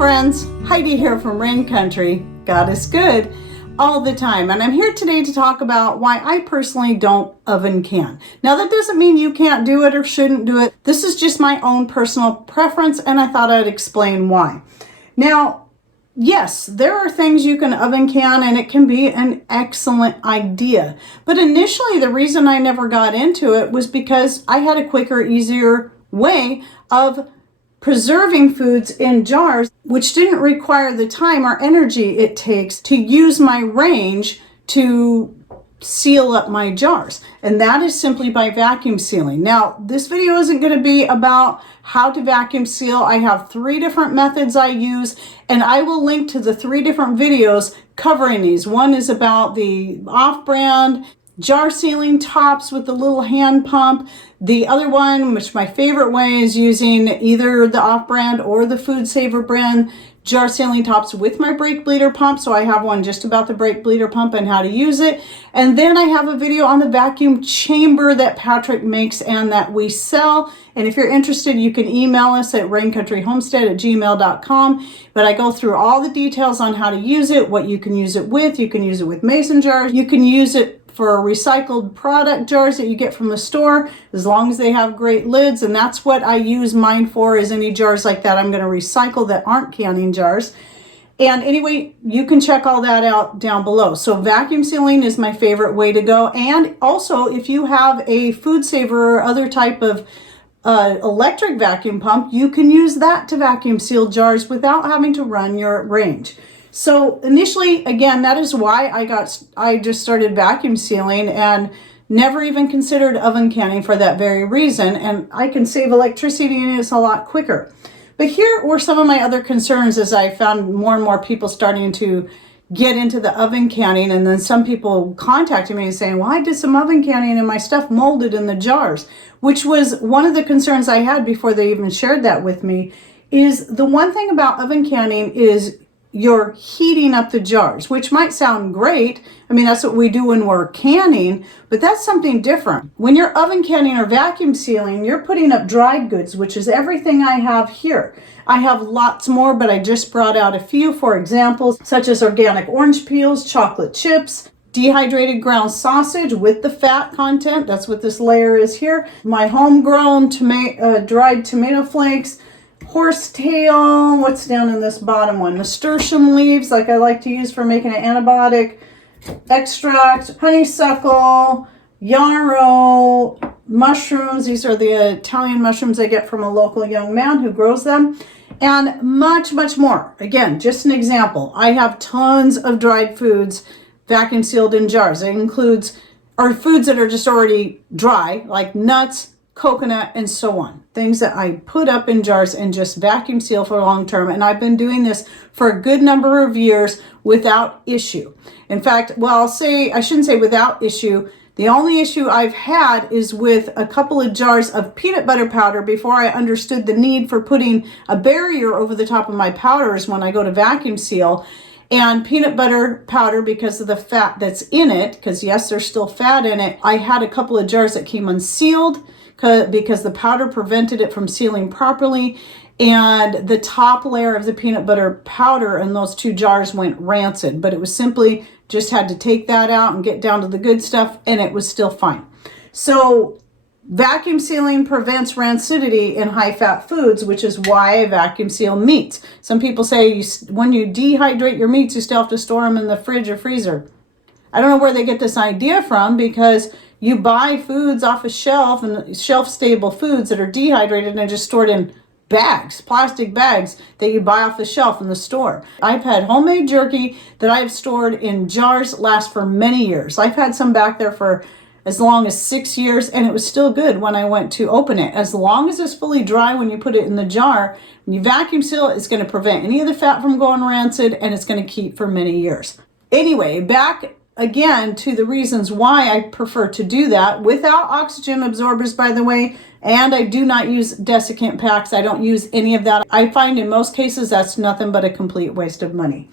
friends, Heidi here from Rain Country. God is good all the time, and I'm here today to talk about why I personally don't oven can. Now that doesn't mean you can't do it or shouldn't do it. This is just my own personal preference, and I thought I'd explain why. Now, yes, there are things you can oven can and it can be an excellent idea. But initially the reason I never got into it was because I had a quicker, easier way of preserving foods in jars, which didn't require the time or energy it takes to use my range to seal up my jars. And that is simply by vacuum sealing. Now, this video isn't going to be about how to vacuum seal. I have 3 different methods I use, and I will link to the 3 different videos covering these. One is about the off-brand jar sealing tops with the little hand pump. The other one, which my favorite way, is using either the off-brand or the Food Saver brand jar sealing tops with my brake bleeder pump. So I have one just about the brake bleeder pump and how to use it. And then I have a video on the vacuum chamber that Patrick makes and that we sell. And if you're interested, you can email us at raincountryhomestead@gmail.com. But I go through all the details on how to use it, what you can use it with. You can use it with mason jars. You can use it for recycled product jars that you get from the store, as long as they have great lids. And that's what I use mine for, is any jars like that I'm going to recycle that aren't canning jars. And anyway, you can check all that out down below. So vacuum sealing is my favorite way to go. And also, if you have a Food Saver or other type of electric vacuum pump, you can use that to vacuum seal jars without having to run your range. So initially, again, that is why I just started vacuum sealing and never even considered oven canning for that very reason. And I can save electricity and it's a lot quicker. But here were some of my other concerns as I found more and more people starting to get into the oven canning. And then some people contacted me and saying, well, I did some oven canning and my stuff molded in the jars, which was one of the concerns I had before they even shared that with me. Is the one thing about oven canning is you're heating up the jars, which might sound great. I mean, that's what we do when we're canning, but that's something different. When you're oven canning or vacuum sealing, you're putting up dried goods, which is everything I have here. I have lots more, but I just brought out a few for examples, such as organic orange peels, chocolate chips, dehydrated ground sausage with the fat content. That's what this layer is here. My homegrown dried tomato flakes, horsetail, what's down in this bottom one? Nasturtium leaves, like I like to use for making an antibiotic extract, honeysuckle, yarrow, mushrooms. These are the Italian mushrooms I get from a local young man who grows them, and much, much more. Again, just an example. I have tons of dried foods vacuum sealed in jars. It includes foods that are just already dry, like nuts, coconut, and so on. Things that I put up in jars and just vacuum seal for long term. And I've been doing this for a good number of years without issue. In fact, well, I shouldn't say without issue. The only issue I've had is with a couple of jars of peanut butter powder before I understood the need for putting a barrier over the top of my powders when I go to vacuum seal. And peanut butter powder, because of the fat that's in it, because yes, there's still fat in it, I had a couple of jars that came unsealed because the powder prevented it from sealing properly, and the top layer of the peanut butter powder in those 2 jars went rancid. But it was simply just had to take that out and get down to the good stuff, and it was still fine. So vacuum sealing prevents rancidity in high-fat foods, which is why I vacuum seal meats. Some people say when you dehydrate your meats, you still have to store them in the fridge or freezer. I don't know where they get this idea from, because you buy foods off a shelf, and shelf-stable foods that are dehydrated and just stored in bags, plastic bags that you buy off the shelf in the store. I've had homemade jerky that I've stored in jars last for many years. I've had some back there for as long as 6 years, and it was still good when I went to open it. As long as it's fully dry when you put it in the jar, when you vacuum seal it, it's going to prevent any of the fat from going rancid, and it's going to keep for many years. Anyway, back again to the reasons why I prefer to do that without oxygen absorbers, by the way, and I do not use desiccant packs. I don't use any of that. I find in most cases that's nothing but a complete waste of money.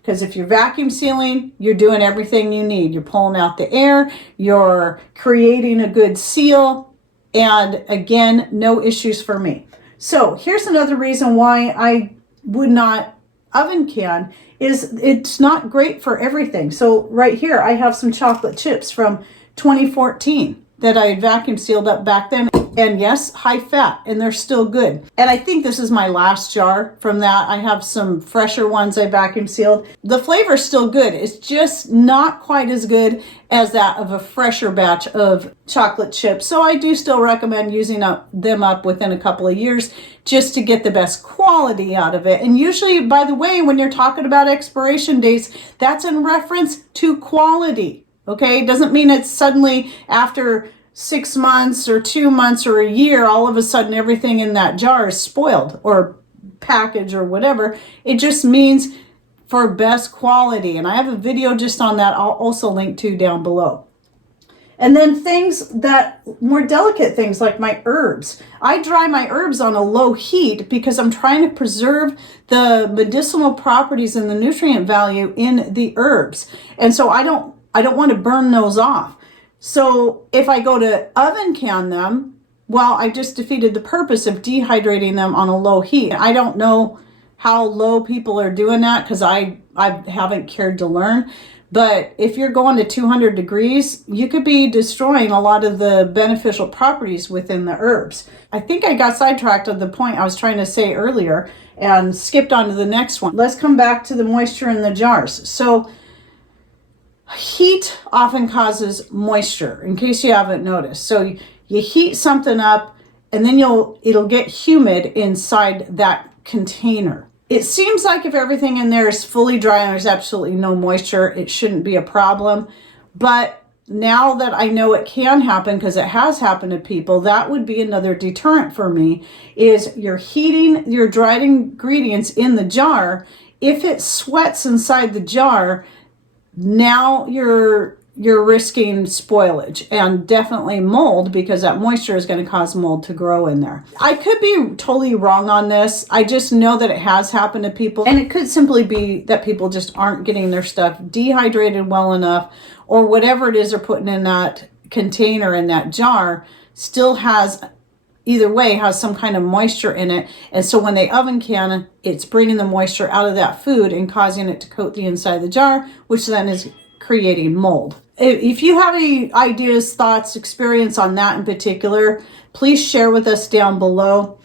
Because if you're vacuum sealing, you're doing everything you need. You're pulling out the air, you're creating a good seal, and again, no issues for me. So here's another reason why I would not oven can is it's not great for everything. So right here, I have some chocolate chips from 2014 that I had vacuum sealed up back then. And yes, high fat, and they're still good. And I think this is my last jar from that. I have some fresher ones I vacuum sealed. The flavor's still good. It's just not quite as good as that of a fresher batch of chocolate chips. So I do still recommend using them up within a couple of years just to get the best quality out of it. And usually, by the way, when you're talking about expiration dates, that's in reference to quality. Okay, it doesn't mean it's suddenly after 6 months or 2 months or a year, all of a sudden everything in that jar is spoiled or packaged or whatever. It just means for best quality. And I have a video just on that I'll also link to down below. And then things that, more delicate things like my herbs. I dry my herbs on a low heat because I'm trying to preserve the medicinal properties and the nutrient value in the herbs. And so I don't want to burn those off. So if I go to oven can them, well, I just defeated the purpose of dehydrating them on a low heat. I don't know how low people are doing that because I haven't cared to learn. But if you're going to 200 degrees, you could be destroying a lot of the beneficial properties within the herbs. I think I got sidetracked on the point I was trying to say earlier and skipped on to the next one. Let's come back to the moisture in the jars. So heat often causes moisture, in case you haven't noticed. So you heat something up and then it'll get humid inside that container. It seems like if everything in there is fully dry and there's absolutely no moisture, it shouldn't be a problem. But now that I know it can happen, because it has happened to people, that would be another deterrent for me, is you're heating your dried ingredients in the jar. If it sweats inside the jar, now you're risking spoilage and definitely mold, because that moisture is going to cause mold to grow in there. I could be totally wrong on this. I just know that it has happened to people, and it could simply be that people just aren't getting their stuff dehydrated well enough, or whatever it is they're putting in that container, in that jar, still has, either way, has some kind of moisture in it. And so when they oven can, it's bringing the moisture out of that food and causing it to coat the inside of the jar, which then is creating mold. If you have any ideas, thoughts, experience on that in particular, please share with us down below.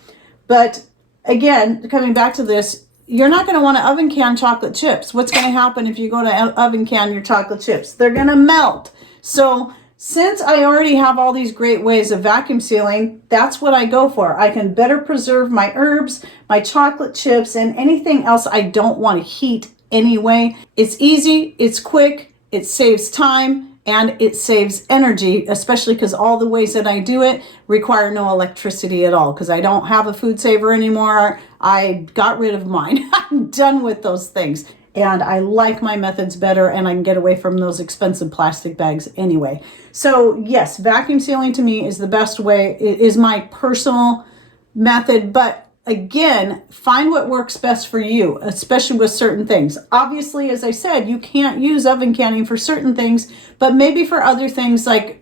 But again, coming back to this, you're not going to want to oven can chocolate chips. What's going to happen if you go to oven can your chocolate chips? They're going to melt. So since I already have all these great ways of vacuum sealing, that's what I go for. I can better preserve my herbs, my chocolate chips, and anything else I don't want to heat anyway. It's easy, it's quick, it saves time, and it saves energy, especially because all the ways that I do it require no electricity at all, because I don't have a food saver anymore. I got rid of mine. I'm done with those things. And I like my methods better, and I can get away from those expensive plastic bags anyway. So yes, vacuum sealing to me is the best way. It is my personal method, but again, find what works best for you, especially with certain things. Obviously, as I said, you can't use oven canning for certain things, but maybe for other things like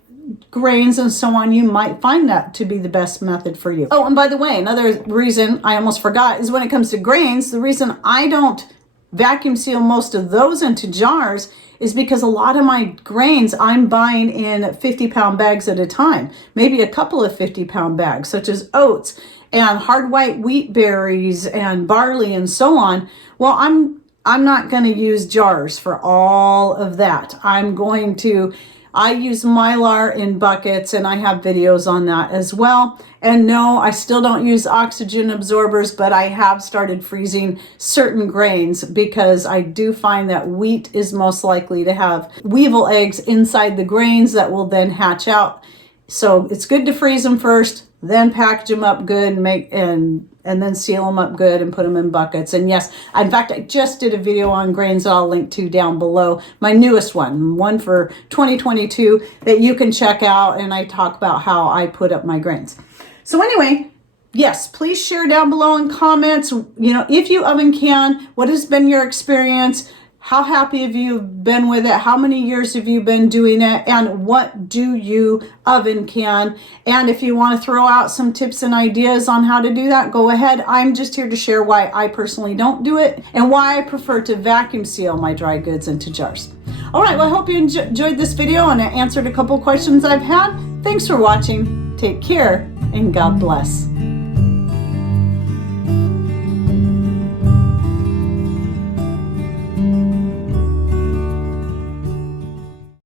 grains and so on, you might find that to be the best method for you. Oh, and by the way, another reason I almost forgot is when it comes to grains, the reason I don't vacuum seal most of those into jars is because a lot of my grains I'm buying in 50-pound bags at a time, maybe a couple of 50-pound bags, such as oats and hard white wheat berries and barley and so on. Well, I'm not going to use jars for all of that. I use Mylar in buckets, and I have videos on that as well. And no, I still don't use oxygen absorbers, but I have started freezing certain grains because I do find that wheat is most likely to have weevil eggs inside the grains that will then hatch out. So it's good to freeze them first, then package them up good and then seal them up good and put them in buckets. And yes, in fact, I just did a video on grains that I'll link to down below. My newest one for 2022 that you can check out. And I talk about how I put up my grains. So anyway, yes, please share down below in comments, if you oven can, what has been your experience? How happy have you been with it? How many years have you been doing it? And what do you oven can? And if you want to throw out some tips and ideas on how to do that, go ahead. I'm just here to share why I personally don't do it and why I prefer to vacuum seal my dry goods into jars. All right, well, I hope you enjoyed this video and I answered a couple questions I've had. Thanks for watching. Take care and God bless.